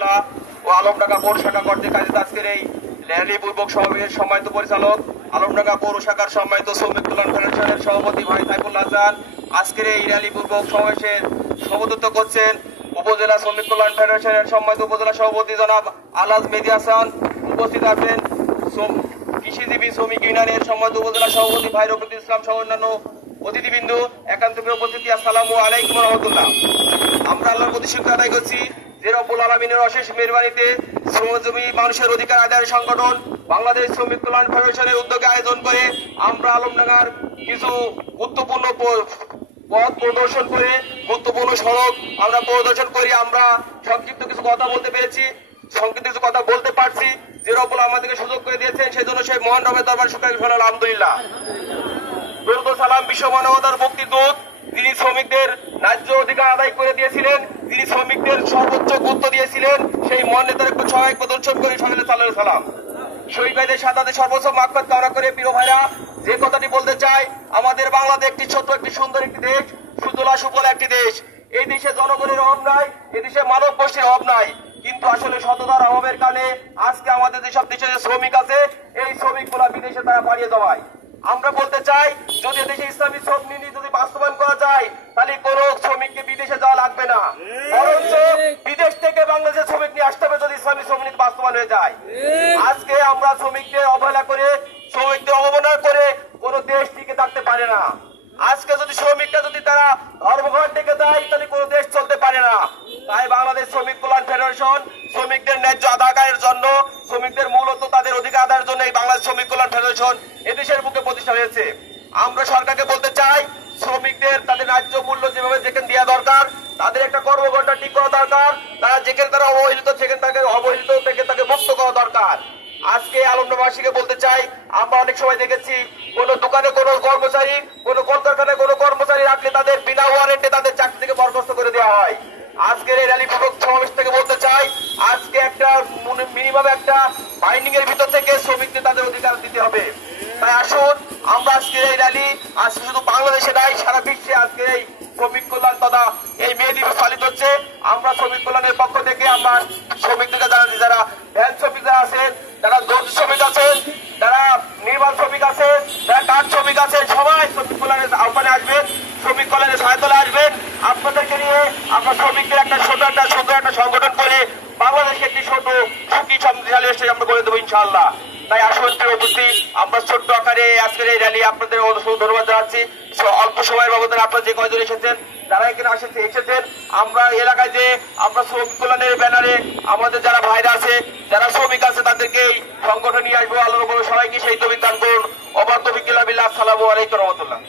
উপজেলা ও আলমডাঙ্গা পৌর শাখা কর্তৃক আয়োজিত আজকের এই র্যালি পূর্বক সমাবেশের সম্মানিত পরিচালক আলমডাঙ্গা পৌর শাখার সম্মানিত শ্রমিক কল্যাণ ফেডারেশনের সভাপতি ভাই সাইফুল্লাহ হাসান, আজকের এই র্যালি পূর্বক সমাবেশের সভাপতিত্ব করছেন উপজেলা শ্রমিক কল্যাণ ফেডারেশনের সম্মানিত উপজেলা সভাপতি জনাব আলহাজ মেহেদী হাসান। উপস্থিত আছেন কৃষিজীবী শ্রমিক ইউনিয়নের সম্মানিত উপজেলা সভাপতি ভাই রফিকুল ইসলাম সহ অন্যান্য অতিথিবৃন্দ। এখান থেকে উপস্থিতি আসসালামু আলাইকুম রহমতুল্লাহ। আমরা আল্লাহর প্রতি শুকর আদায় করছি যে রব্বুল আলামিনের অশেষ মেহেরবানিতে শ্রমজীবী মানুষের অধিকার আদায়ের সংগঠন বাংলাদেশ শ্রমিক কল্যাণ ফেডারেশনের উদ্যোগে আয়োজন করে আমরা আলমডাঙ্গার কিছু গুরুত্বপূর্ণ পথ প্রদর্শন করে গুরুত্বপূর্ণ সড়ক আমরা প্রদর্শন করি। আমরা সংক্ষিপ্ত কিছু কথা বলতে পেরেছি, সংক্ষিপ্ত কিছু কথা বলতে পারছি। যে রব্বুল আমাদেরকে সুযোগ করে দিয়েছেন সেজন্য সেই মহান রবের দরবার শুকরিয়া আলহামদুলিল্লাহ। দরুদ ও সালাম বিশ্ব মানবতার মুক্তিদূত, যিনি শ্রমিকদের ন্যায্য অধিকার আদায় করে দিয়েছিলেন, যিনি শ্রমিকদের সর্বোচ্চ গুরুত্ব দিয়েছিলেন, সেই মহান নেতার একটু সহায়ক প্রদর্শন করে সকলে সাল্লাল্লাহু আলাইহি সাল্লাম। শহীদ ভাইদের সাথে সর্বোচ্চ মাগফিরাত কামনা করে প্রিয় ভাইরা যে কথাটি বলতে চাই, আমাদের বাংলাদেশ একটি ছোট একটি সুন্দর একটি দেশ, সুজলা সুফলা একটি দেশ। এই দেশে জনগণের অভাব নাই, এই দেশে মানব গোষ্ঠীর অভাব নাই, কিন্তু আসলে সততার অভাবের কারণে আজকে আমাদের যেসব দেশে যে শ্রমিক আছে এই শ্রমিকগুলা বিদেশে তারা পালিয়ে যাওয়ায়। আমরা বলতে চাই যদি দেশে ইসলামী শ্রম নীতি যদি বাস্তবায়ন করা যায় তাহলে কোন শ্রমিককে বিদেশে যাওয়া লাগবে না, বরঞ্চ বিদেশ থেকে বাংলাদেশের শ্রমিক নিয়ে আসতে হবে যদি ইসলামী শ্রম নীতি বাস্তবায়ন হয়ে যায়। আজকে আমরা শ্রমিকদের অবহেলা করে শ্রমিকদের অবমাননা করে কোন দেশ টিকে থাকতে পারে না। আজকে যদি শ্রমিকরা যদি তারা ধর্মঘট ডেকে দেয় তাহলে কোন দেশ চলতে পারে না। তাই বাংলাদেশ শ্রমিক কল্যাণ ফেডারেশন শ্রমিকদের ন্যায্য আদায়ের জন্য, শ্রমিকদের মূলত তাদের অধিকার আদায়ের জন্য এই বাংলাদেশ শ্রমিক কল্যাণ ফেডারেশন এদেশের বুকে প্রতিষ্ঠা হয়েছে। আমরা সরকারকে বলতে চাই শ্রমিকদের তাদের ন্যায্য মূল্য যেভাবে যেখানে দেওয়া দরকার, তাদের একটা কর্মঘণ্টা ঠিক করা দরকার, তারা যেখানে তারা অবহেলিত সেখানে তাকে অবহেলিত থেকে তাকে মুক্ত করা দরকার। আজকে আলমডাঙ্গাবাসীকে বলতে চাই আমরা অনেক সময় দেখেছি কোন দোকানে কোন কর্মচারী কোন কলকারখানায় কোন কর্মচারী রাখলে তাদের বিনা ওয়ারেন্টে তাদের চাকরি থেকে বরখাস্ত করে দেওয়া হয়। আজকের এই র্যালি পূর্বক সমাবেশ থেকে বলতে চাই আজকে একটা মিনিমাম একটা বাইন্ডিং এর ভিতর থেকে শ্রমিকদের তাদের অধিকার দিতে হবে। তাই আসুন আমরা আজকের এই র্যালি আজকে শুধু বাংলাদেশে নাই সারা বিশ্বে আজকে এই শ্রমিক কল্যাণ তথা এই মে দিবস পালিত হচ্ছে। আমরা শ্রমিক কল্যাণের পক্ষ থেকে আমরা শ্রমিকদেরকে যারা ভ্যান শ্রমিক যারা আছেন, যারা দর্জি শ্রমিক আছেন, যারা নির্মাণ শ্রমিক আছেন, যারা কাঠ শ্রমিক আছেন, সবাই শ্রমিক কল্যাণের আহ্বানে আসবেন, শ্রমিক কল্যাণের সহায়তায় আসবেন। আপনাদেরকে নিয়ে আমরা শ্রমিকদের একটা সুন্দর একটা সংগঠন করে বাংলাদেশকে একটি ছোট সুখী সমৃদ্ধিশালী দেশে আমরা করে দেবো ইনশাআল্লাহ। তাই আসুন উপস্থিতি আমরা ছোট্ট আকারে আজকের এই র্যালি আপনাদের ধন্যবাদ জানাচ্ছি। অল্প সময়ের ব্যবধানে আপনারা যে কয়জন এসেছেন, যারা এখানে এসেছেন, আমরা এলাকায় যে আমরা শ্রমিক কল্যাণের ব্যানারে আমাদের যারা ভাইরা আছে, যারা শ্রমিক আছে তাদেরকে এই সংগঠন নিয়ে আসবো। আল্লাহ সবাইকে সেই তৌফিক দান করুন। ওয়া মা তৌফিক ইল্লা বিল্লাহ। আসসালামু আলাইকুম ওয়া রাহমাতুল্লাহ।